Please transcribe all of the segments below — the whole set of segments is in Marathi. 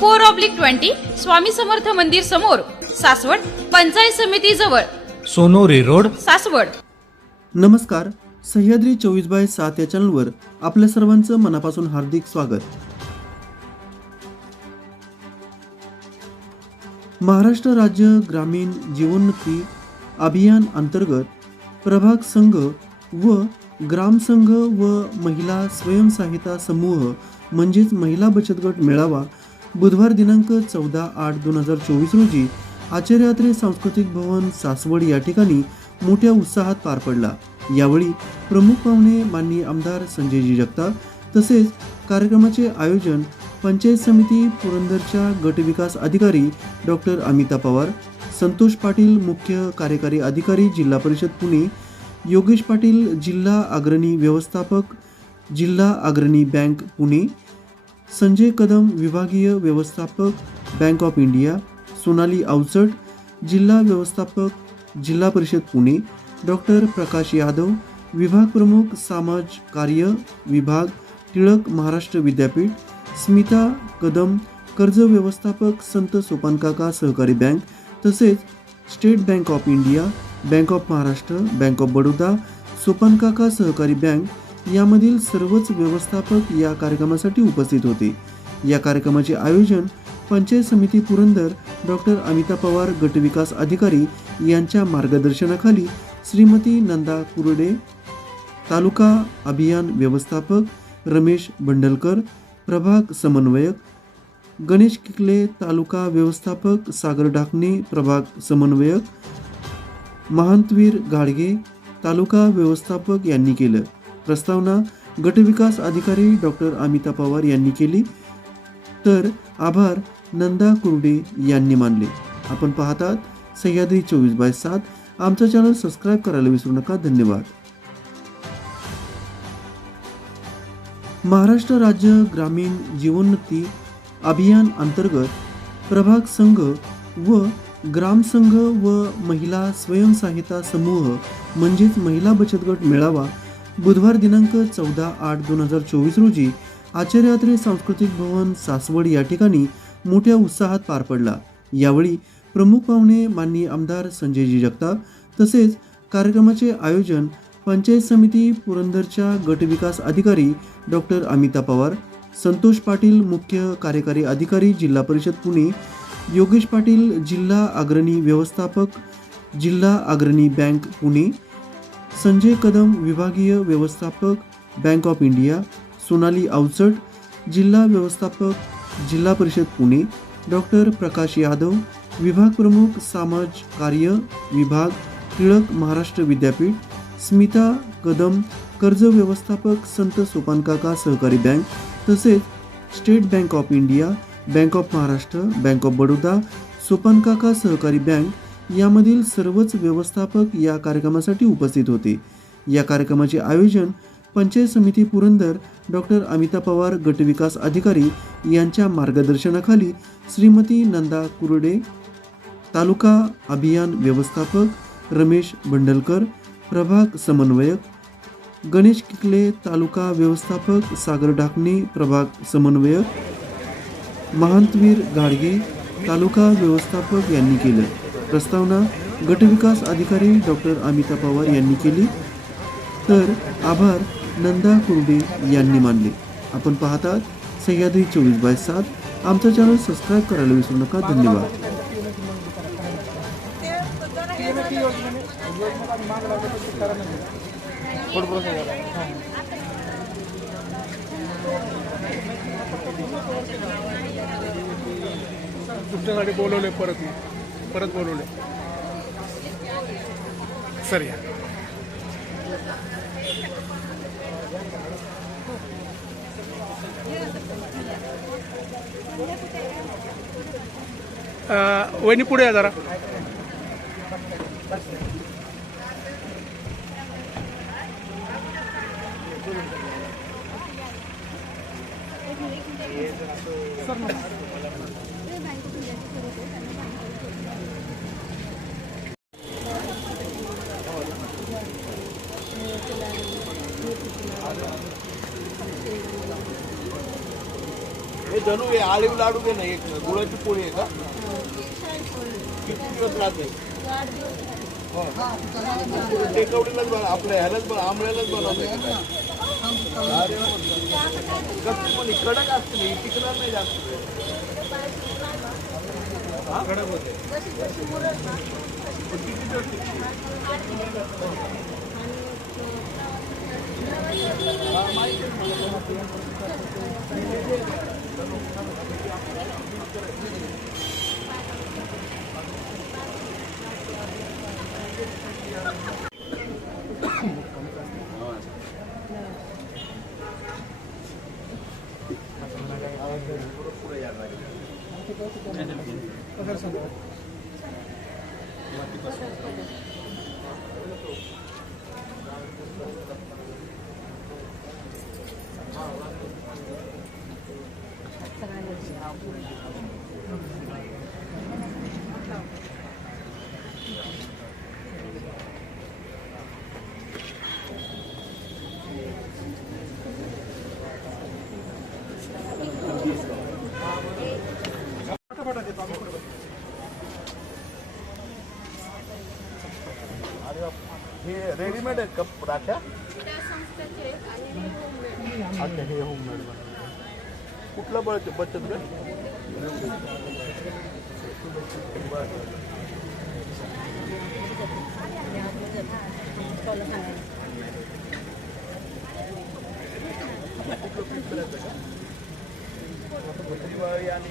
four oblique twenty Swami Samarth मंदिर समोर सासवड पंचायत समिती जवळ. सोनोरी रोड. सासवड. नमस्कार सह्याद्री चोवीस बाय सात या चॅनलवर आपल्या सर्वांचं मनापासून हार्दिक स्वागत. महाराष्ट्र राज्य ग्रामीण जीवनोन्नती अभियान अंतर्गत प्रभाग संघ व ग्राम संघ व महिला स्वयंसहायता समूह म्हणजेच महिला बचत गट मेळावा बुधवार दिनांक चौदा आठ दोन हजार चोवीस रोजी आचार्यात्रे सांस्कृतिक भवन सासवड या ठिकाणी मोठ्या उत्साहात पार पडला. यावेळी प्रमुख पाहुणे माननीय आमदार संजयजी जगताप तसेच कार्यक्रमाचे आयोजन पंचायत समिती पुरंदरच्या गटविकास अधिकारी डॉक्टर अमिता पवार संतोष पाटील मुख्य कार्यकारी अधिकारी जिल्हा परिषद पुणे योगेश पाटील जिल्हा अग्रणी व्यवस्थापक जिल्हा अग्रणी बँक पुणे संजय कदम विभागीय व्यवस्थापक bank of India Sonali Avchat जिल्हा व्यवस्थापक जिल्हा परिषद पुणे डॉक्टर प्रकाश यादव विभाग प्रमुख समाज कार्य विभाग टिळक महाराष्ट्र विद्यापीठ स्मिता कदम कर्ज व्यवस्थापक संत सोपानकाका सहकारी बँक तसेच state bank of India bank of Maharashtra bank of Baroda Sopankaka सहकारी बँक यामधील सर्वच व्यवस्थापक या कार्यक्रमासाठी उपस्थित होते. या कार्यक्रमाचे आयोजन पंचायत समिती पुरंदर डॉक्टर अमिता पवार गटविकास अधिकारी यांच्या मार्गदर्शनाखाली श्रीमती नंदा कुरडे तालुका अभियान व्यवस्थापक रमेश भंडलकर प्रभाग समन्वयक गणेश किकले तालुका व्यवस्थापक सागर डाकणे प्रभाग समन्वयक महांतवीर गाडगे तालुका व्यवस्थापक यांनी केलं. प्रस्तावना गटविकास अधिकारी डॉक्टर अमिता पवार यांनी केली. तर आभार नंदा कुर्डे यांनी मानले. आपण पाहतात सह्याद्री चोवीस बाय सात. आमचं चॅनल सबस्क्राईब करायला विसरू नका. धन्यवाद. महाराष्ट्र राज्य ग्रामीण जीवोन्नती अभियान अंतर्गत प्रभाग संघ व ग्रामसंघ व महिला स्वयंसहायता समूह म्हणजेच महिला बचत गट मेळावा बुधवार दिनांक चौदा आठ दोन हजार चोवीस रोजी आचार्यात्रे सांस्कृतिक भवन सासवड या ठिकाणी मोठ्या उत्साहात पार पडला. यावेळी प्रमुख पाहुणे माननीय आमदार संजयजी जगताप तसेच कार्यक्रमाचे आयोजन पंचायत समिती पुरंदरच्या गटविकास अधिकारी डॉक्टर अमिता पवार संतोष पाटील मुख्य कार्यकारी अधिकारी जिल्हा परिषद पुणे योगेश पाटील जिल्हा अग्रणी व्यवस्थापक जिल्हा अग्रणी बँक पुणे संजय कदम विभागीय व्यवस्थापक bank of India Sonali Avchat जिल्हा व्यवस्थापक जिल्हा परिषद पुणे डॉक्टर प्रकाश यादव विभाग प्रमुख समाज कार्य विभाग टिळक महाराष्ट्र विद्यापीठ स्मिता कदम कर्ज व्यवस्थापक संत सोपानकाका सहकारी बँक तसेच state bank of India bank of Maharashtra bank of Baroda Sopankaka सहकारी बँक यामधील सर्वच व्यवस्थापक या कार्यक्रमासाठी उपस्थित होते. या कार्यक्रमाचे आयोजन पंचायत समिती पुरंदर डॉक्टर अमिता पवार गटविकास अधिकारी यांच्या मार्गदर्शनाखाली श्रीमती नंदा कुरडे तालुका अभियान व्यवस्थापक रमेश भंडलकर प्रभाग समन्वयक गणेश किकले तालुका व्यवस्थापक सागर डाकणे प्रभाग समन्वयक महांतवीर गाडगे तालुका व्यवस्थापक यांनी केलं. प्रस्तावना गटविकास अधिकारी डॉक्टर अमिता पवार यांनी केली. तर आभार नंदा कुर्डे यांनी मानले. आपण पाहतात सह्याद्री चोवीस बाय सात. आमचा चॅनल सबस्क्राईब करायला विसरू नका. धन्यवाद. बोलवले परत. परत बोलवले. सर या. वहिनी पुढे या जरा. हे धनू हे आळीव लाडू दे ना एक गुळाची पोळी आहे का? किती दिवस राहते? टेकवडीलाच बनव आपल्या ह्यालाच बनव आंबळ्यालाच ही कडक असते टिकणार नाही जास्त. हा? पण किती दिवस? रेडीमेड आहेत का राख्या? अच्छा हे होममेड कुठलं बचत बचत गट? दिवाळी आणि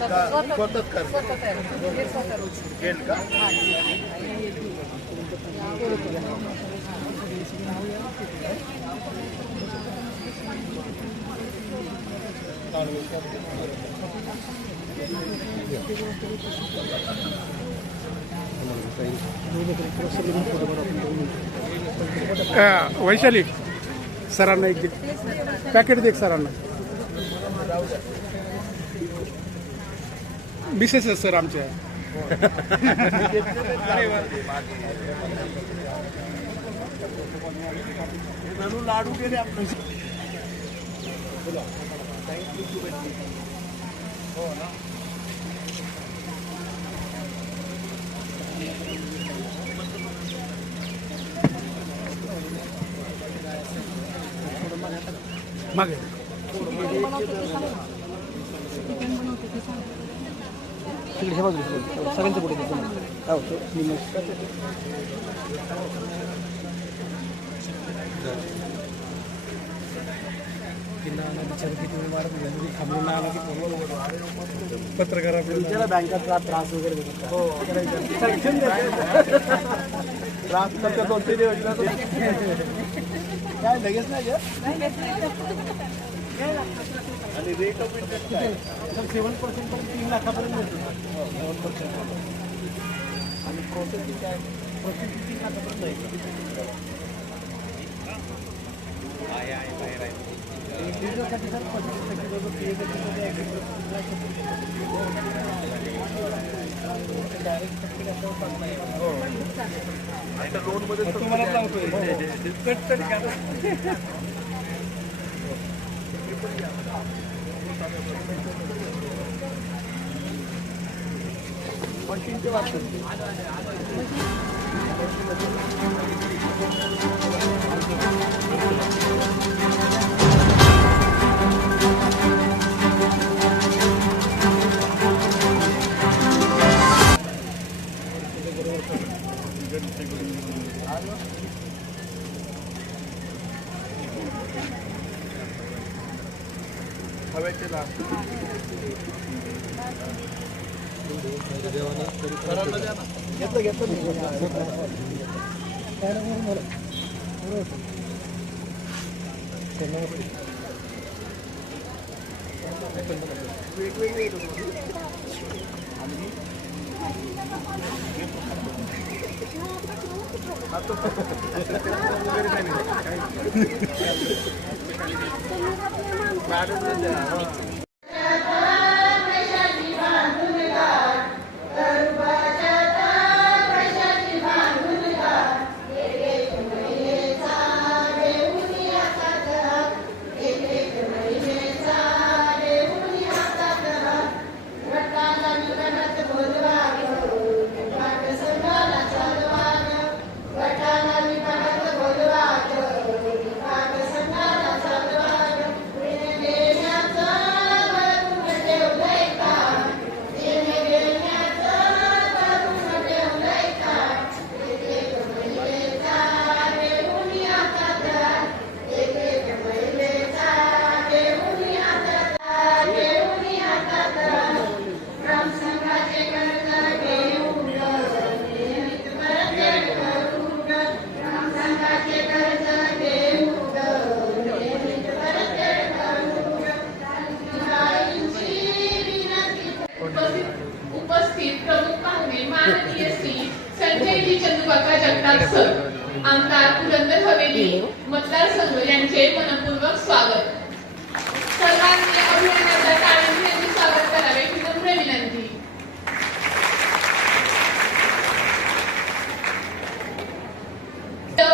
का स्वतःच का वैशाली सरांना एक पॅकेट दे एक सरांना. मिसेस आहेत सर आमच्या. लाडू गेले आपलं. मागे. सगळ्यांच्या पुढे पत्रकार बँकाचा त्रास वगैरे हो. त्रास तर दोन तीन योजना काय लगेच नाही आणि रेट ऑफ इंटरेस्ट काय? सेवन पर्सेंट पण तीन लाखापर्यंत मिळतो आणि प्रोसेसिंग काय? प्रोसेसिंग तीन लाखापर्यंत आहे का? इंडिव्हिज्युअलसाठी सर पंचवीस टक्के बरोबर पी एफ डायरेक्ट टक्के आता लोनमध्ये तुम्हाला लावतोय तरी Başınca bakın. Hava का मशीनचे वाटतं उपस्थित सर आमदार पुरंदर हवेली मतदारसंघ यांचे मनपूर्वक स्वागत. सर्वांनी अभिनंदनाच्या टाळ्यांनी स्वागत करावे ही नम्र विनंती.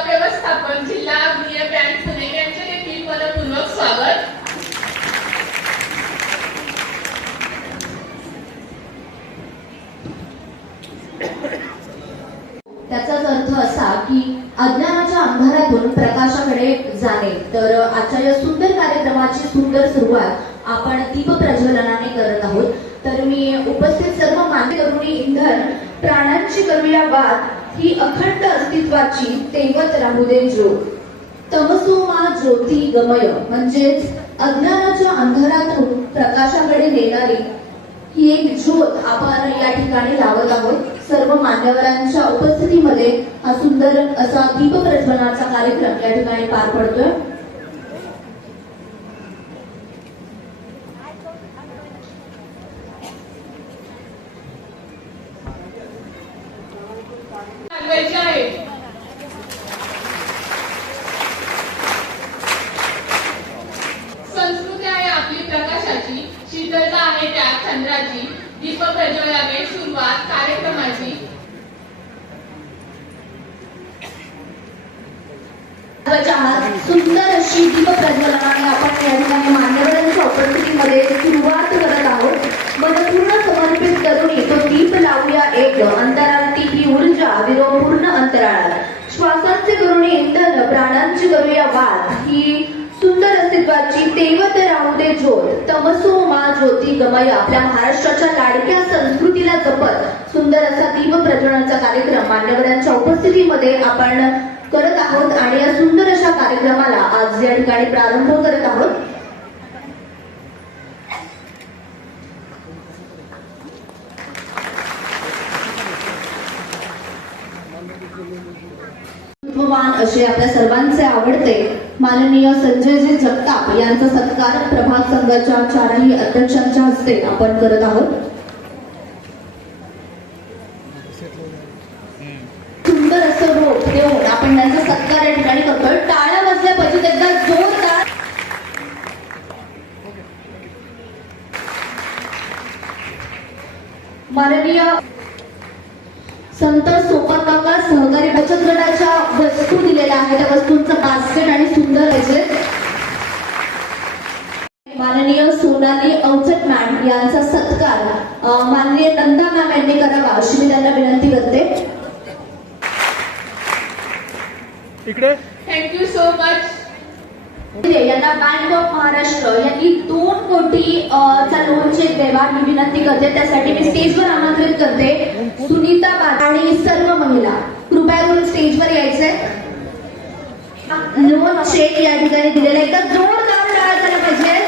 व्यवस्थापन जिल्हा अग्निय बँक पुणे यांचे देखील मनपूर्वक स्वागत त्याचाच अर्थ असा की अज्ञानाच्या अंधारातून प्रकाशाकडे जाणे. तर आजच्या या सुंदर कार्यक्रमाची सुंदर सुरुवात आपण दीप प्रज्वलनाने करत आहोत. तर मी उपस्थित सर्व मान्य करुणी इंधन प्राणांची करूया वाद ही अखंड अस्तित्वाची तेवत राहू दे ज्योत तमसोमा ज्योती गमय. म्हणजेच अज्ञानाच्या अंधारातून प्रकाशाकडे नेणारी ही एक ज्योत आपण या ठिकाणी लावत आहोत. सर्व मान्यवरांच्या उपस्थितीमध्ये हा सुंदर असा दीपप्रज्वलनाचा कार्यक्रम या ठिकाणी पार पडतोय चालवायचे आहेत संस्कृती आहे आपली प्रकाशाची शीतलता आहे त्या चंद्राची दीप प्रज्वलावे सुरुवात कार्यक्रमाची महत्त्वाच्या आहात. सुंदर अशी दीप प्रज्वलनाने आपण या ठिकाणी मान्यवरांच्या उपस्थितीमध्ये सुरुवात करत आहोत. मनपूर्ण समर्पित करूनी तो दीप लावूया एक अंतराळती ही ऊर्जा विरो पूर्ण अंतराळात श्वासांचे करुणी इंधन प्राणांची करूया वाद. ही सुंदर अस्तित्वाची तेवत राहू दे ज्योत. तमसो मा ज्योती गमय. आपल्या महाराष्ट्राच्या लाडक्या संस्कृतीला जपत सुंदर असा दीप प्रज्वलनाचा कार्यक्रम मान्यवरांच्या उपस्थितीमध्ये आपण करत आहोत आणि या सुंदर अशा कार्यक्रमाला आज या ठिकाणी प्रारंभ करत आहोत. असे आपल्या सर्वांचे आवडते माननीय संजयजी जगताप यांचा सत्कार प्रभाग संघाच्या चारही अध्यक्षांच्या हस्ते आपण करत आहोत सुंदर असं रोप देऊन आपण त्यांचा सत्कार या ठिकाणी करतोय टाळ्या वाजल्या पाहिजेत एकदा जोरदार माननीय संत सोपाकाका सहकारी बचत गटाच्या वस्तू दिलेल्या आहेत त्या वस्तूंचं बास्केट आणि सुंदर असे माननीय सोनाली अवचट मॅम यांचा सत्कार अं, माननीय नंदा मॅम यांनी करावा अशी मी त्यांना विनंती करते इकडे. थँक्यू सो मच यांना बँक ऑफ महाराष्ट्र यांनी दोन कोटी अं, चा लोन चेक द्यावा ही विनंती करते. त्यासाठी मी स्टेजवर आमंत्रित करते. सुनीता आणि सर्व महिला. कृपया करून स्टेजवर यायचंय. लोन चेक या ठिकाणी दिलेला आहे. एकदा जोरदार टाळ्या झाल्या पाहिजे.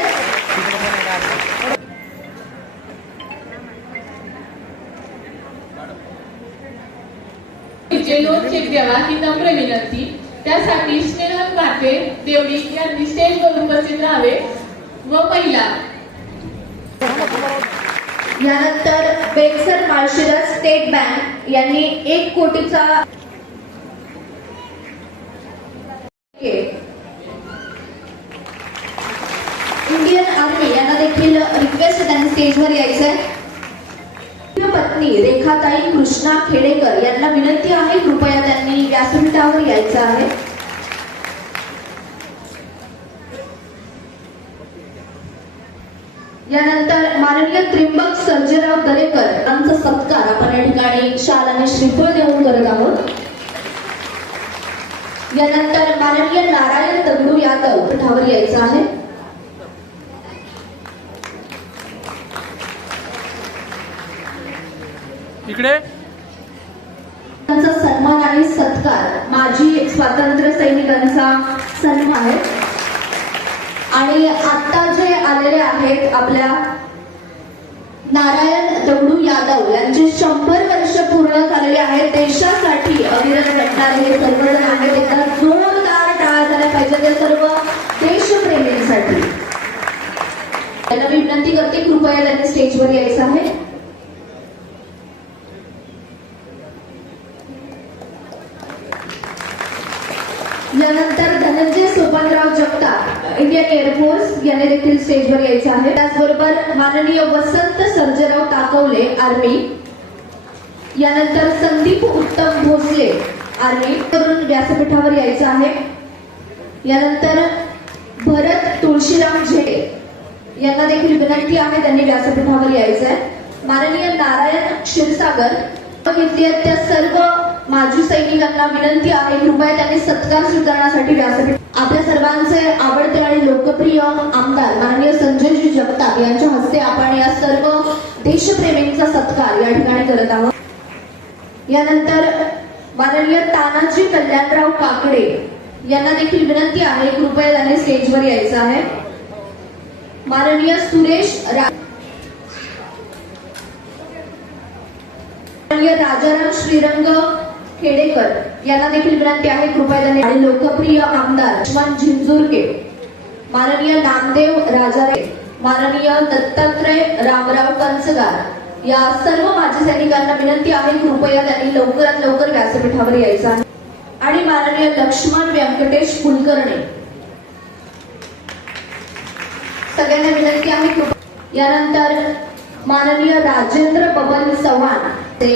जे लोन चेक द्यावा ही नम्र विनंती त्यासाठी स्नेहन भाटे देवडी यांनी स्टेजवर उपस्थित राहावे व महिला. यानंतर बेक्सर माळशिरस स्टेट बँक यांनी एक कोटीचा इंडियन आर्मी यांना देखील रिक्वेस्ट त्यांनी स्टेजवर यायचं आहे पत्नी रेखाताई कृष्णा खेडेकर यांना विनंती आहे कृपया त्यांनी व्यासपीठावर यायचं आहे. यानंतर माननीय त्रिंबक सर्जेराव दरेकर यांचा सत्कार आपण या ठिकाणी शाल आणि श्रीफळ देऊन करत आहोत. यानंतर माननीय नारायण दगडू यादव पीठावर यायचं आहे. इकडे त्यांचा सन्मान आणि सत्कार माजी स्वातंत्र्य सैनिकांचा सन्मान आहे. आणि आता जे आलेले आहेत आपल्या नारायण दगडू यादव यांचे शंभर वर्ष पूर्ण झालेले आहेत देशासाठी अविरत घटणारे हे सर्वजण आहेत एकदा जोरदार टाळा झाला पाहिजे ते सर्व देशप्रेमींसाठी. त्यांना मी विनंती करते कृपया त्यांनी स्टेजवर यायचं आहे. त्यानंतर Dhananjay Sopanrao Jagtap Indian air force यांनी देखील स्टेजवर यायचं आहे. त्याचबरोबर माननीय वसंत सर्जेराव ताकवले आर्मी. यानंतर संदीप उत्तम भोसले आर्मी. करून व्यासपीठावर यायचं आहे. यानंतर भरत तुळशीराम झेडे. यांना देखील विनंती आहे त्यांनी व्यासपीठावर यायचं आहे माननीय नारायण क्षीरसागर घेतली आहेत त्या सर्व माजी सैनिकांना विनंती आहे कृपया त्यांनी सत्कार स्वीकारण्यासाठी व्यासपीठ आपल्या सर्वांचे आवडते आणि लोकप्रिय आमदार माननीय संजयजी जगताप यांच्या हस्ते आपण या सर्व देशप्रेमींचा सत्कार या ठिकाणी करत आहोत. यानंतर माननीय तानाजी कल्याणराव काकडे यांना देखील विनंती आहे कृपया त्यांनी स्टेजवर यायचं आहे. माननीय सुरेश माननीय राजाराम श्रीरंग खेडेकर यांना देखील विनंती आहे कृपया त्यांनी आणि लोकप्रिय आमदार लक्ष्मण माननीय नामदेव राजारे माननीय दत्तात्रय रामराव कंचगार या सर्व माजी सैनिकांना विनंती आहे कृपया त्यांनी लवकरात लवकर व्यासपीठावर यायचं आहे. आणि माननीय लक्ष्मण व्यंकटेश कुलकर्णी सगळ्यांना विनंती आहे यानंतर माननीय राजेंद्र बबन चव्हाण ते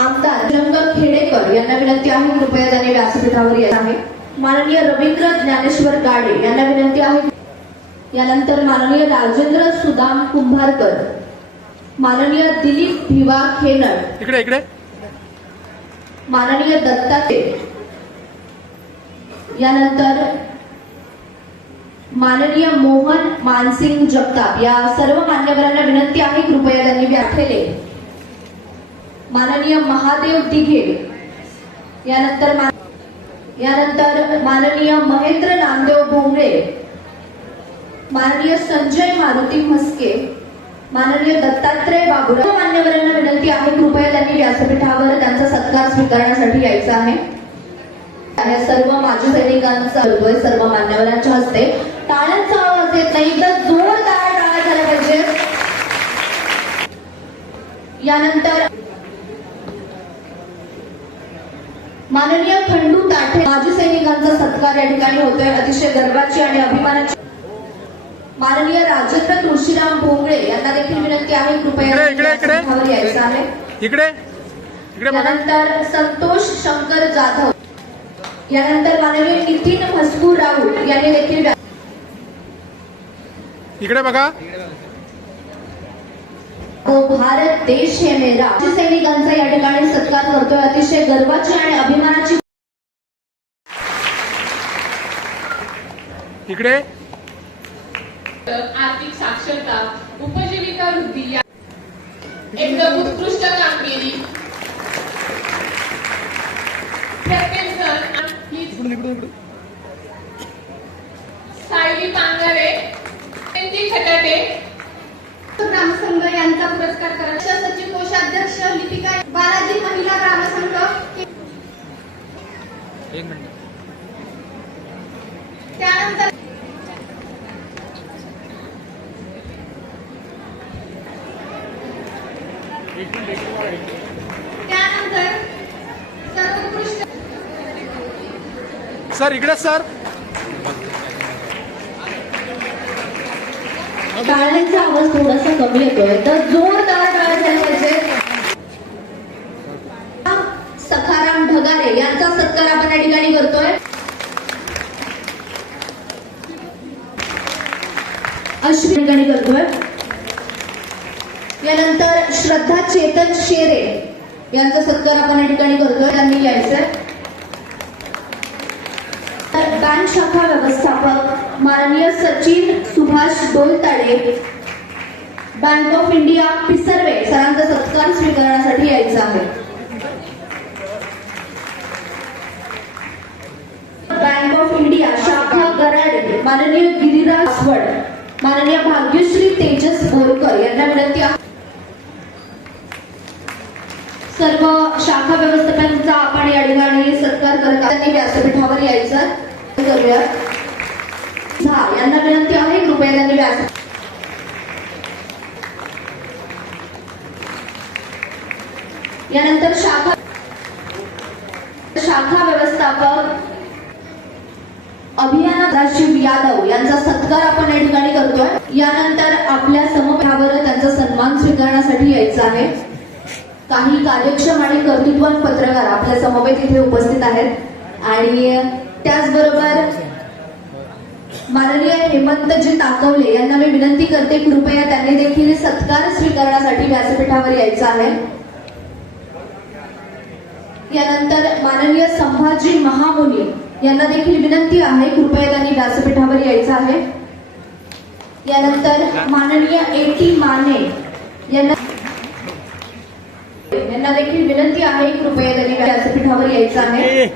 आमदार रंग खेडेकर यांना विनंती आहे कृपया त्यांनी व्यासपीठावर यायचं आहे. माननीय रवींद्र ज्ञानेश्वर गाडे यांना विनंती आहे. यानंतर माननीय राजेंद्र सुदाम कुंभारकर माननीय दिलीप भिवा खेनड इकडे इकडे. माननीय दत्तात्रय यानंतर माननीय मोहन मानसिंग जगताप या सर्व मान्यवरांना विनंती आहे कृपया त्यांनी व्याख्याले माननीय महादेव दिघे. यानंतर यानंतर माननीय महेंद्र नामदेव भोंगळे. माननीय संजय मारुती म्हस्के. माननीय दत्तात्रय बाबुराव मान्यवरांना विनंती आहे कृपया त्यांनी व्यासपीठावर त्यांचा सत्कार स्वीकारण्यासाठी यायचा आहे. सर्व माजी सैनिकांचा सर्व मान्यवरांच्या हस्ते टाळ्यांचा आवाज येत नाही तर जोरदार टाळ्या झाल्या पाहिजे यानंतर माननीय खंडू ताठे माजी सैनिकांचा सत्कार या ठिकाणी होतोय. अतिशय गर्वाची आणि अभिमानाची माननीय राजेंद्र तुळशीराम भोंगळे यांना देखील विनंती आहे कृपया इकडे, इकडे, इकडे. व्यासपीठावर यायचं आहे. इकडे. इकडे बघा. यानंतर संतोष शंकर जाधव. यानंतर माननीय नितीन मजकूर राऊत यांनी देखील इकडे बघा. वो भारत देश हे मेरा। सैनिकांचा या ठिकाणी सत्कार करतोय अतिशय गर्वाची आणि अभिमानाची इकडे. आर्थिक साक्षरता उपजीविका वृद्धी या एकदम उत्कृष्ट कामगिरी. सायली पांगारे खटाटे ग्रामसंघ यांचा पुरस्कार करा. सचिव कोषाध्यक्ष लिपिका बालाजी महिला ग्रामसंघ. त्यानंतर त्यानंतर सर्वोत्कृष्ट सर इकडे सर. टाळ्यांचा आवाज थोडासा कमी येतोय. तर जोरदार टाळ्या झाल्या पाहिजे सखाराम ढगारे यांचा सत्कार आपण या ठिकाणी करतोय. अश्विन ठिकाणी करतोय. यानंतर श्रद्धा चेतन शेरे यांचा सत्कार आपण या ठिकाणी करतोय. त्यांनी यायचंय तर बँक शाखा व्यवस्थापक माननीय Sachin Subhash Doltade bank of India Pisarve सरांचा सत्कार स्वीकारण्यासाठी यायचा आहे. बँक ऑफ इंडिया शाखा गराडे माननीय गिरिराज आसवड माननीय भाग्यश्री तेजस बोरकर यांना विनंती आहे. सर्व शाखा व्यवस्थापकांचा आपण या ठिकाणी सत्कार करत त्यांनी व्यासपीठावर यायचं करूया यांना विनंती आहे कृपया त्यांनी व्यास यानंतर शाखा शाखा व्यवस्थापक अभियान राशीव यादव यांचा सत्कार आपण या ठिकाणी करतोय. यानंतर आपल्या समपीठावर त्यांचा सन्मान स्वीकारण्यासाठी यायचं आहे. काही कार्यक्षम आणि कर्तृत्वान पत्रकार आपल्या समवेत इथे उपस्थित आहेत. आणि त्याचबरोबर माननीय हेमंतजी ताकवले यांना मी विनंती करते कृपया त्यांनी देखील सत्कार स्वीकारण्यासाठी व्यासपीठावर यायचं आहे. यानंतर माननीय संभाजी महामुनी यांना देखील विनंती आहे कृपया त्यांनी व्यासपीठावर यायचं आहे. यानंतर माननीय ए टी माने यांना यांना देखील विनंती आहे कृपया त्यांनी व्यासपीठावर यायचं आहे.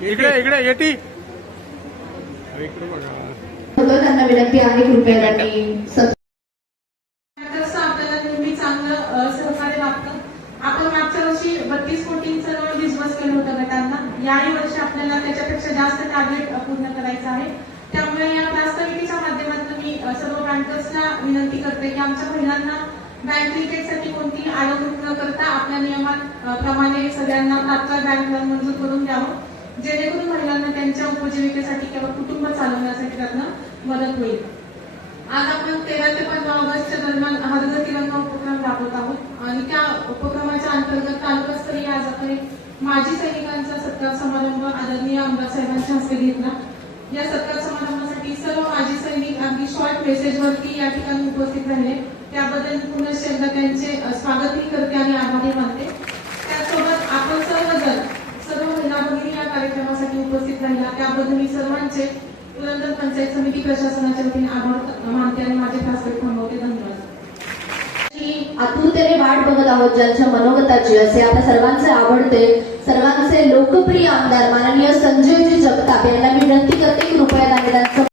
इकडे इकडे येटी. होतं त्यांना विनंती आहे कृपया त्यांनी सत्कार तसं आपल्याला नेहमी चांगलं अ, सहकार्य लागतं. आपण मागच्या वर्षी बत्तीस कोटींचं डिस्बर्स केलं होतं गटांना. याही वर्षी आपल्याला त्याच्यापेक्षा जास्त टार्गेट पूर्ण करायचं आहे. त्यामुळे या माध्यमातून मी सर्व बँकर्सला विनंती करते की आमच्या महिलांना बँक क्रिकेटसाठी कोणतीही आडवणूक न करता आपल्या नियमात अ, प्रमाणे सगळ्यांना तात्काळ बँक लोन मंजूर करून द्यावं. जेणेकरून महिलांना त्यांच्या उपजीविकेसाठी किंवा कुटुंब चालवण्यासाठी त्यांना मदत होईल. आज आपण तेरा ते पंधरा ऑगस्टच्या दरम्यान हर तिरंगा उपक्रम राबवत आहोत. आणि त्या उपक्रमाच्या अंतर्गत तालुकास्तरीय आज आपण माजी सैनिकांचा सत्कार समारंभ आदरणीय आमदार साहेबांच्या हस्ते घेतला. या सत्कार समारंभासाठी सर्व माजी सैनिक अगदी शॉर्ट मेसेजवरती या ठिकाणी उपस्थित राहिले. त्याबद्दल पुनश्च एकदा त्यांचे स्वागतही करते आणि आभारी मानते. त्यासोबत आपण सर्वजण सर्व महिला भगिनी या कार्यक्रमासाठी उपस्थित राहिला त्याबद्दल मी सर्वांचे पुरंदर पंचायत समिती प्रशासनाच्या वतीने आभार मानते आणि माझे खास थांबवते. धन्यवाद. आतुरतेने वाट बघत आहोत ज्यांच्या मनोगताची असे आता सर्वांचे आवडते सर्वांचे लोकप्रिय आमदार माननीय संजयजी जगताप यांना विनंती करते कृपया